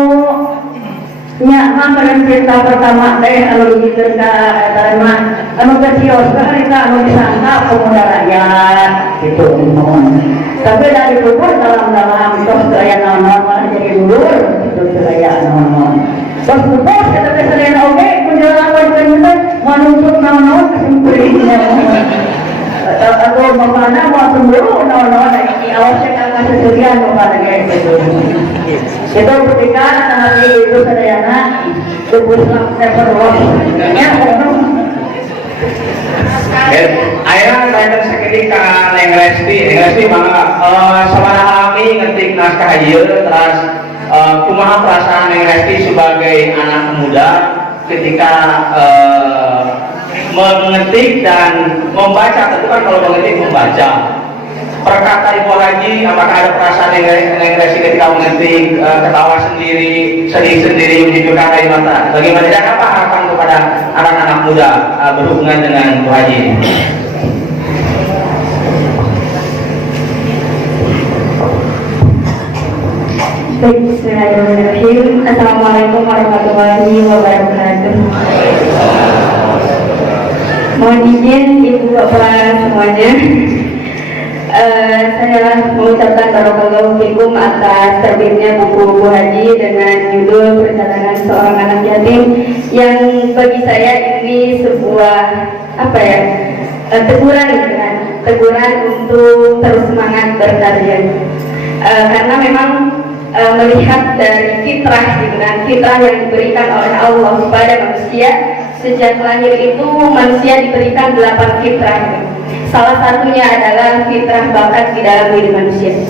nya mah cinta pertama teh anu digikeun ka eta mah anu ke kios ka anu disangka pemuda rakyat gitu mohon tapi dari kubur dalam-dalam tos aya naon-naon malah jadi dulur itu aya naon-naon tos kubur kita teh sadayana oge menjelawankeun teh manuntut naon-naon kesimpulannya atau bagaimana mau semburu naon-naon iki awasnya ka seserian bagaimana guys itu ketika anak itu sadayana kubur never lost ya Ayah saya sakit ka Neng Lesti mangga sabaraha kami ngetik naskah ieu terus kumaha perasaan Neng Lesti sebagai anak muda ketika mengetik dan membaca, tentu kan kalau mengetik membaca perkata Ibu Haji, apakah ada perasaan Neng Lesti ketika mengetik, ketawa sendiri, sedih sendiri, menghidupkan air mata? Bagaimana dan apa harapan kepada anak-anak muda berhubungan dengan Bu Haji? Bismillahirrahmanirrahim. Assalamualaikum warahmatullahi wabarakatuh. Mohon izin Ibu Bapak semuanya, saya mengucapkan barakallahu fikum atas terbitnya buku Bu Haji dengan judul Perjalanan Seorang Anak Yatim, yang bagi saya ini sebuah teguran untuk terus semangat berkarya, karena memang melihat dari fitrah fitrah yang diberikan oleh Allah kepada manusia. Sejak lahir itu manusia diberikan 8 fitrah. Salah satunya adalah fitrah bakat di dalam diri manusia.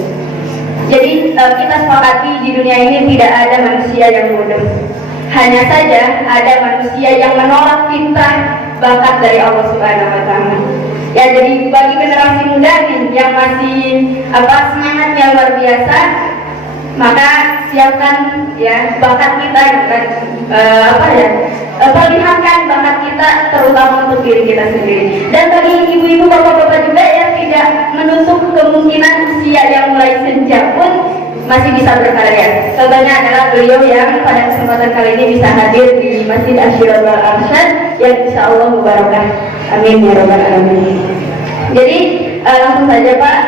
Jadi kita sepakati di dunia ini tidak ada manusia yang bodoh. Hanya saja ada manusia yang menolak fitrah bakat dari Allah Subhanahu wa taala. Ya, jadi bagi generasi muda nih yang masih semangatnya luar biasa, maka siapkan ya bakat kita perlihatkan bakat kita terutama untuk diri kita sendiri. Dan bagi ibu-ibu bapak-bapak juga yang tidak menutup kemungkinan usia yang mulai senja pun masih bisa berkarya. Contohnya adalah beliau yang pada kesempatan kali ini bisa hadir di Masjid Asy-Syiral Arsyad yang insya Allah mubarakah. Amin ya rabbal alamin. Jadi langsung saja Pak,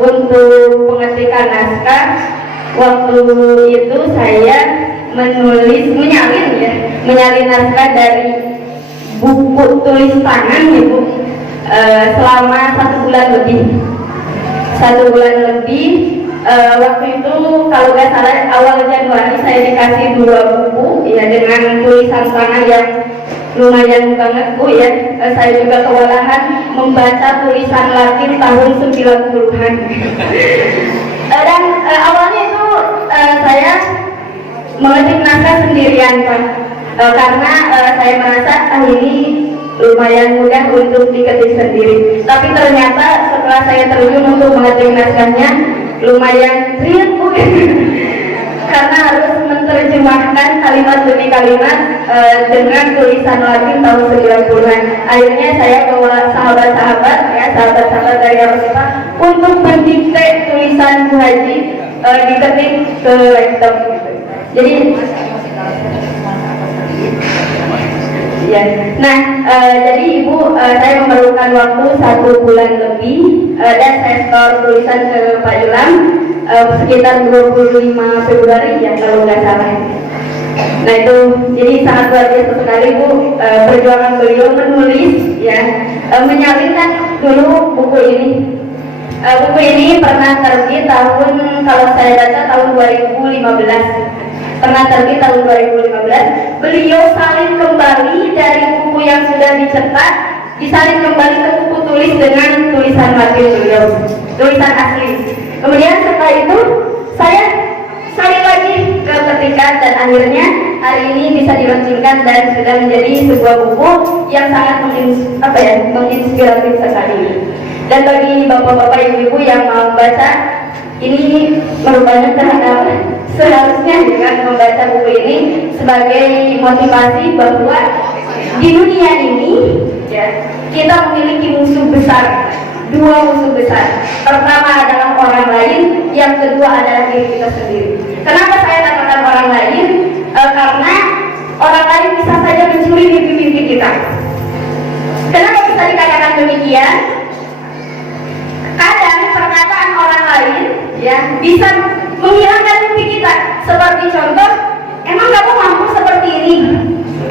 untuk pengetikan naskah, waktu itu saya menyalin naskah dari buku tulis tangan Ibu selama 1 bulan lebih. Waktu itu kalau nggak salah awal Januari saya dikasih 2 buku ya dengan tulisan tangan yang lumayan banget Bu ya. Saya juga kewalahan membaca tulisan Latin tahun 90-an. Dan awalnya itu saya mengetik naskah sendirian Pak, karena saya merasa ini lumayan mudah untuk diketik sendiri. Tapi ternyata setelah saya terjun untuk mengetik naskahnya lumayan riuh bukan? Karena harus menerjemahkan kalimat demi kalimat dengan tulisan Latin tahun 90-an. Akhirnya saya bawa sahabat-sahabat dari Rasulullah untuk mendikte tulisan Bu Haji diketik ke laptop gitu. Jadi ya, nah jadi Ibu, saya memerlukan waktu 1 bulan lebih dan saya store tulisan ke Pak Ilham sekitar 25 Februari ya kalau nggak salah. Nah itu jadi sangat luar biasa sekali Bu, perjuangan beliau menulis ya, menyalinkan dulu buku ini. Buku ini pernah terbit tahun, kalau saya baca tahun 2015, pernah terbit tahun 2015. Beliau salin kembali dari buku yang sudah dicetak, disalin kembali ke buku tulis dengan tulisan Latin beliau, tulisan asli. Kemudian setelah itu saya salin lagi ke ketikan dan akhirnya hari ini bisa dilaunchingkan dan sudah menjadi sebuah buku yang sangat menginspiratif sekali. Dan bagi bapak-bapak ibu-ibu yang mau baca, ini merupakan seharusnya dengan membaca buku ini sebagai motivasi bahwa di dunia ini ya, kita memiliki musuh besar, 2 musuh besar. Pertama adalah orang lain, yang kedua adalah diri kita sendiri. Kenapa saya katakan orang lain? Karena orang lain bisa saja mencuri mimpi-mimpi kita. Kenapa bisa dikatakan demikian? Kadang perkataan orang lain ya bisa menghilangkan mimpi kita. Seperti contoh, emang kamu mampu seperti ini?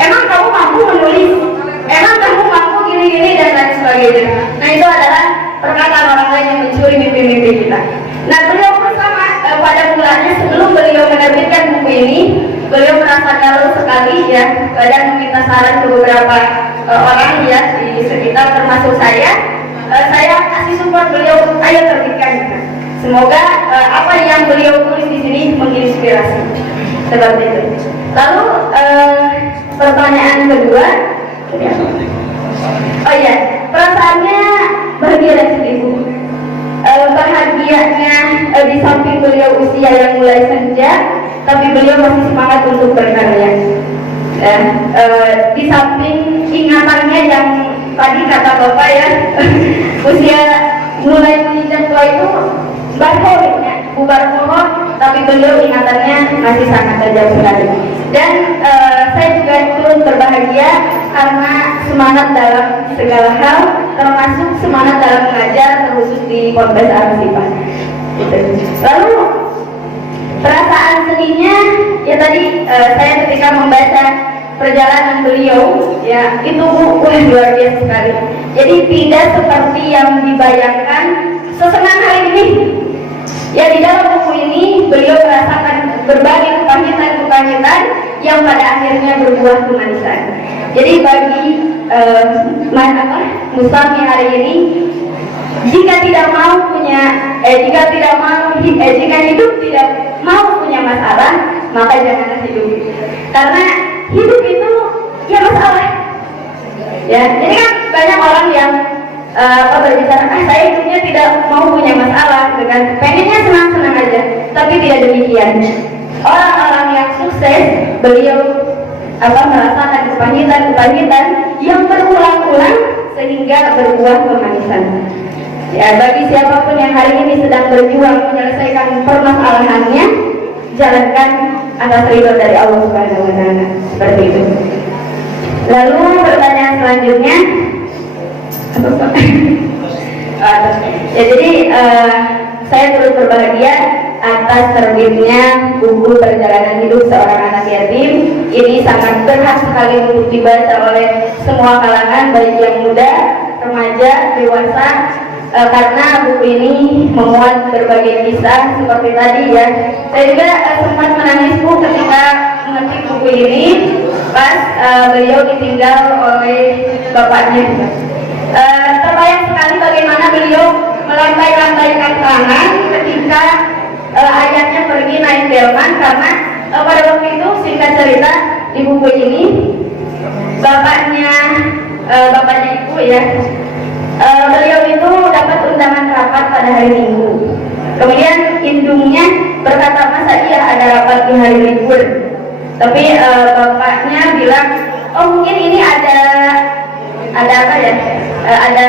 Emang kamu mampu menulis? Emang kamu mampu gini-gini dan lain sebagainya. Nah itu adalah perkataan orang lain yang mencuri mimpi-mimpi kita. Nah beliau bersama pada mulanya sebelum beliau menerbitkan buku ini, beliau merasa galau sekali ya, dan meminta saran ke beberapa orang ya di sekitar termasuk saya. Saya kasih support beliau, ayo terbitkan. Semoga apa yang beliau tulis di sini menginspirasi. Seperti itu. Lalu pertanyaan kedua, oh ya, perasaannya bahagia dan sedih. Bahagianya di samping beliau usia yang mulai senja, tapi beliau masih semangat untuk berkarya. Di samping ingatannya yang tadi kata Bapak ya, usia mulai menginjak tua itu bubar pohon, tapi beliau ingatannya masih sangat tajam sekali. Dan saya juga turut berbahagia karena semangat dalam segala hal, termasuk semangat dalam mengajar, terkhusus di Ponpes Al-Sifah. Lalu perasaan sedihnya ya tadi saya ketika membaca perjalanan beliau ya itu luar biasa sekali. Jadi tidak seperti yang dibayangkan sesenang hari ini. Ya di dalam buku ini beliau merasakan berbagai kepahitan-kepahitan yang pada akhirnya berbuah kemanisan. Jadi bagi Musami hari ini, jika hidup tidak mau punya masalah, maka janganlah hidup. Karena hidup itu ya masalah. Ya, jadi kan banyak orang yang berbicara, saya hidupnya tidak mau punya masalah, dengan pengennya senang-senang aja, tapi tidak demikian. Orang-orang yang sukses, beliau merasakan kepahitan yang berulang-ulang sehingga berbuah kemanisan. Ya, bagi siapapun yang hari ini sedang berjuang menyelesaikan permasalahannya, jalankan atas ridho dari Allah Subhanahu wa Ta'ala. Seperti itu. Lalu pertanyaan selanjutnya, ya jadi saya turut berbahagia atas terbitnya buku Perjalanan Hidup Seorang Anak Yatim. Ini sangat berhak sekali untuk dibaca oleh semua kalangan, baik yang muda, remaja, dewasa, karena buku ini memuat berbagai kisah seperti tadi ya. Saya juga sempat menangis Bu ketika mengetik buku ini pas beliau ditinggal oleh bapaknya. Terbayang sekali bagaimana beliau melantai-lantaikan tangan ketika ayahnya pergi naik delman, karena pada waktu itu singkat cerita di buku ini bapaknya bapaknya Ibu ya. Beliau itu dapat undangan rapat pada hari Minggu. Kemudian indungnya berkata, masa iya ada rapat di hari libur? Tapi bapaknya bilang, oh mungkin ini ada apa ya? Ada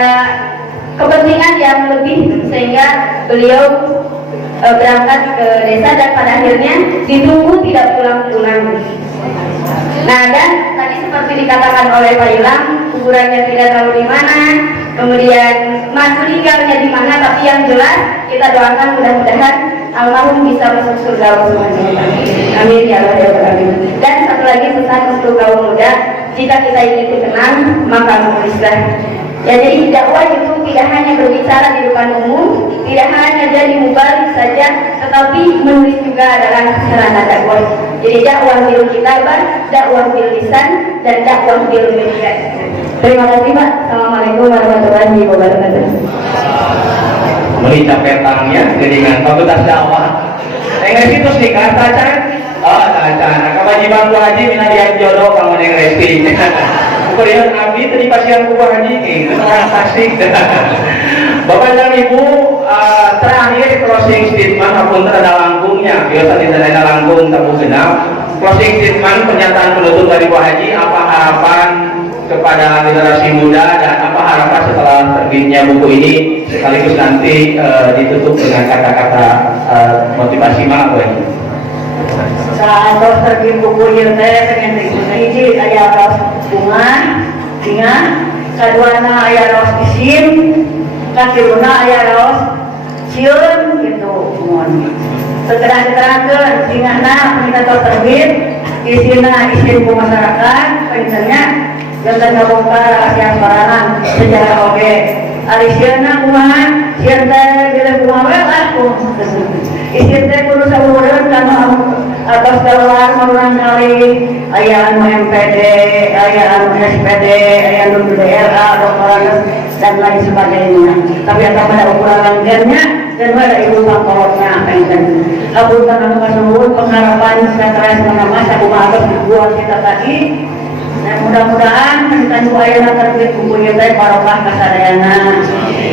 kepentingan yang lebih, sehingga beliau berangkat ke desa dan pada akhirnya ditunggu tidak pulang-pulang. Nah, dan tadi seperti dikatakan oleh Pak Ilham, kuburannya tidak tahu di mana, kemudian meninggalnya di mana, tapi yang jelas kita doakan mudah-mudahan almarhum bisa masuk surga Allah. Amin ya Allah ya Rabbal. Dan satu lagi pesan untuk kaum muda, jika kita ingin dikenal maka menulislah. Ya, jadi dakwah itu tidak hanya berbicara di depan umum, tidak hanya jadi mubarik saja, tetapi menulis juga adalah sarana dakwah. Jadi dakwah bil kitabah, dakwah bil lisan, dan dakwah bil media. Terima kasih Pak. Assalamualaikum warahmatullahi wabarakatuh. Merica petangnya dengan fakultas dakwah. Enggak situ nih kan tacan. Oh tacan. Nah, kewajiban Bu Haji mina lihat jodoh kamu yang resti. Kemudian abdi tadi pasien Bu Haji itu orang tasik. Bapak dan Ibu, terakhir closing statement apun ada langkungnya. Biasa tidak ada langkung tabu genap. Closing statement pernyataan penutup dari Bu Haji, apa harapan kepada generasi muda dan apa harapan setelah terbitnya buku ini, sekaligus nanti ditutup dengan kata-kata motivasi mana Bu Haji? Saat terbit buku ieu teh pengen hiji aya ros bunga, singa, kaduana aya ros isim, katiluna aya ros cieun gitu mohon. Segera-gerakeun singana peningkatan terbit, isina isim ku masyarakat, pencernya jangan ngabongkar rahasia sorangan sejarah oge. Ari sieuna kumaha? Sieun teh bila kumaha we laku. Isim teh kudu salureun kana atas keluar urang kali aya anu MPD, aya anu SPD, aya anu DRA, doktoran dan lain sebagainya. Tapi ada pada ukuran langgarnya dan pada ibu pangkolotnya pengen. Hapunten anu kasuhun pengharapan sejahtera masa kumaha buat kita tadi. Dan mudah-mudahan kita juga yang terbit buku kita barokah kasadayana.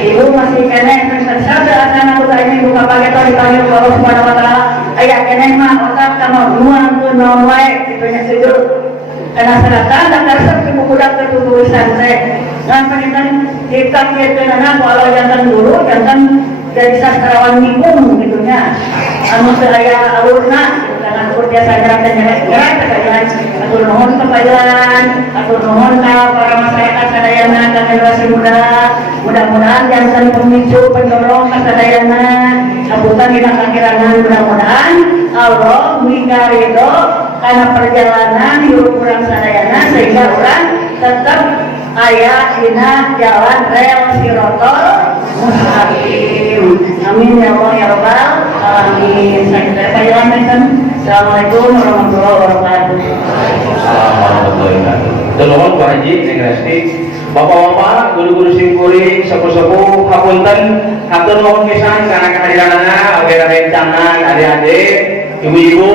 Ibu masih kene sabda asana kutanya ibu kapake tadi dipanggil Allah Subhanahu wa taala. Aya kene mah otak kana nuan teu naon wae kitu nya seujur. Kana saratan da karesep ibu budak teu tulisan teh. Ngan panginten dikakiekeun anak walau jantan dulu jantan jadi sastrawan mikung gitu nya. Anu teu aya alurna dengan urut biasa nyerat kekajian atur nuhun kepajaran, atur nuhun ka para masyarakat sadayana ka generasi muda. Mudah-mudahan jantan pemicu pendorong kasadayana hapunten dina kakirangan. Mudah-mudahan Allah muliga ridho karena perjalanan hidup urang sadayana sehingga urang tetap aya dina jalan rel sirotol mustaqim. Amin ya Allah ya Rabbal alamin. Saya panjenengan. Assalamualaikum warahmatullahi wabarakatuh. Assalamualaikum warahmatullahi wabarakatuh. Tolong Bu Haji ning resti. Bapak-bapak, guru-guru simkuring, sepuh-sepuh, hapunten, hatur nuhun pisan kana kehadiranna, oge rencangan adik-adik, ibu-ibu,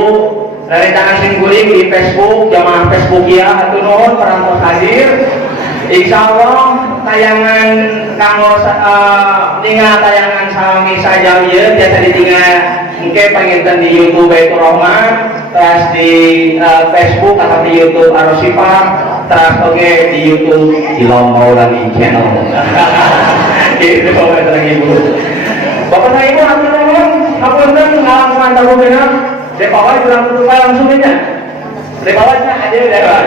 rencangan simkuring di Facebook, jamaah Facebook ya, hatur nuhun parantos hadir. Insyaallah tayangan kanggo ningal tayangan sami saja ieu tiasa ditinggal engke panginten di YouTube Baitur Rahman, terus di Facebook atau di YouTube Arosifah, terus oke di YouTube Ilham Maulani channel. Itu bapak dan ibu. Bapak dan ibu hatur nuhun, hapunten ngalaman tamu genep, depawai kurang tutup langsung aja. Depawainya aja udah.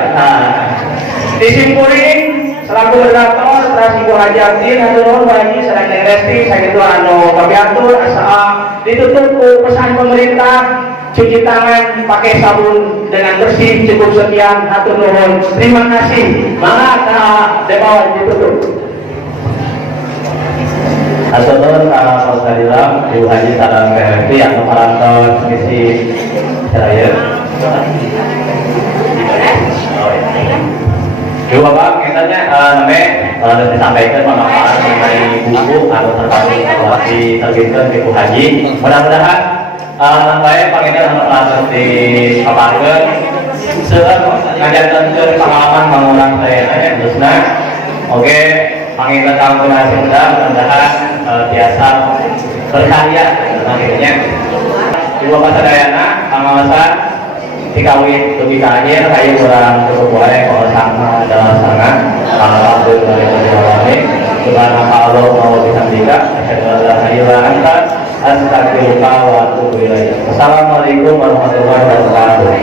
Disimpuling selaku moderator terus Ibu Haji Abdin hatur nuhun Bu Haji sareng Neng Resti sakitu anu kabiatur asa ditutup ku pesan pemerintah cuci tangan pakai sabun dengan bersih cukup sekian hatur nuhun. Terima kasih. Mangga ka depawai ditutup. Hatur nuhun ka Ustadzillah Ibu Haji sareng Neng Resti anu parantos ngisi saya. Ibu Bapak, kitanya namanya disampaikan manfaat mengenai buku atau terpadu telah diterbitkan Ibu Haji. Mudah-mudahan saya pengen langsung dipaparkan ngajarkan pengalaman mengulang saya terusnya Oke, panginten kamu hasil mudah-mudahan biasa berkarya akhirnya. Ibu bapak sadayana pengawasan dikawin lebih ke akhir kayu kurang cukup boleh kalau sama adalah sangat alhamdulillah subhanallah Allah mau disambika astagfirullah wa atubu ilaih. Assalamualaikum warahmatullahi wabarakatuh.